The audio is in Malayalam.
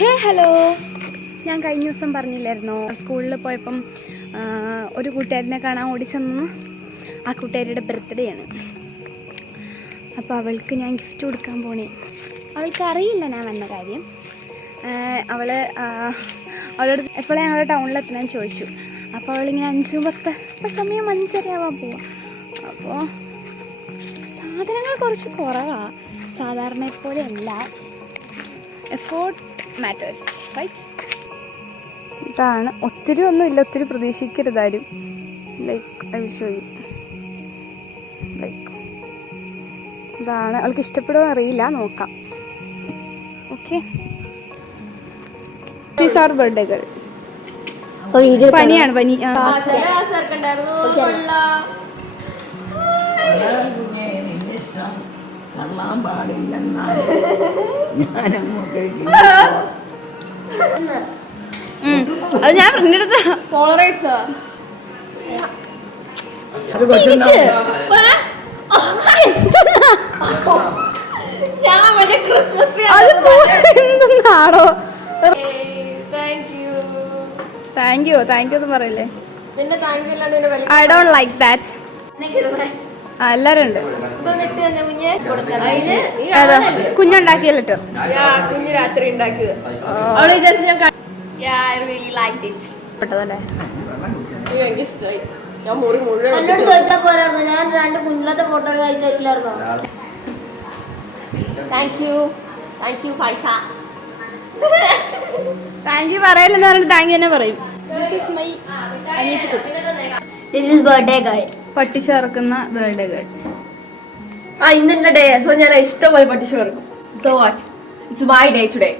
ഹലോ, ഞാൻ കഴിഞ്ഞ ദിവസം പറഞ്ഞില്ലായിരുന്നോ സ്കൂളിൽ പോയപ്പം ഒരു കൂട്ടുകാരനെ കാണാൻ ഓടിച്ചെന്നു. ആ കൂട്ടുകാരിയുടെ ബർത്ത്ഡേ ആണ്. അപ്പോൾ അവൾക്ക് ഞാൻ ഗിഫ്റ്റ് കൊടുക്കാൻ പോണേ. അവൾക്ക് അറിയില്ല ഞാൻ വന്ന കാര്യം. അവളോട് എപ്പോഴാണ് ഞങ്ങളുടെ ടൗണിലെത്തണമെന്ന് ചോദിച്ചു. അപ്പോൾ അവളിങ്ങനെ 5:10 ഇപ്പം സമയം 5:30 പോവാം. അപ്പോൾ സാധനങ്ങൾ കുറച്ച് കുറവാണ്, സാധാരണ പോലെ അല്ല. Effort matters, right? ഇതാണ്. ഒത്തിരി ഒന്നുമില്ല, ഒത്തിരി പ്രതീക്ഷിക്കരുതാരും. Like I will show you. Like ഇതാണ്. അവൾക്ക് ഇഷ്ടപ്പെടുമോ അറിയില്ല, നോക്കാം. Okay, these are birthday girl. പനിയാണ്, പനി. അത് ഞാൻ പറഞ്ഞെടുത്ത പോളറൈറ്റ്സ്. എന്തെന്നാണോ താങ്ക് യു എന്ന് പറയില്ലേ? I don't like that. എല്ലാരും ഉണ്ട്. കുഞ്ഞുണ്ടാക്കിയല്ലോ, കുഞ്ഞ് രാത്രി ഉണ്ടാക്കിയത്. ഞാൻ 2 കുഞ്ഞിലത്തെ ഫോട്ടോ അയച്ചില്ലായിരുന്നോ? താങ്ക് യു പൈസ. താങ്ക് യു പറയലെന്ന് പറഞ്ഞിട്ട് താങ്ക് യു തന്നെ പറയും. പട്ടിഷ ഇറക്കുന്ന ബർത്ത്ഡേ ഗേൾ. ഇന്നെന്റെ ഡേ, സോ ഞാൻ ഇഷ്ടംപോലെ പട്ടിഷ ഇറക്കും. So what, it's my day today.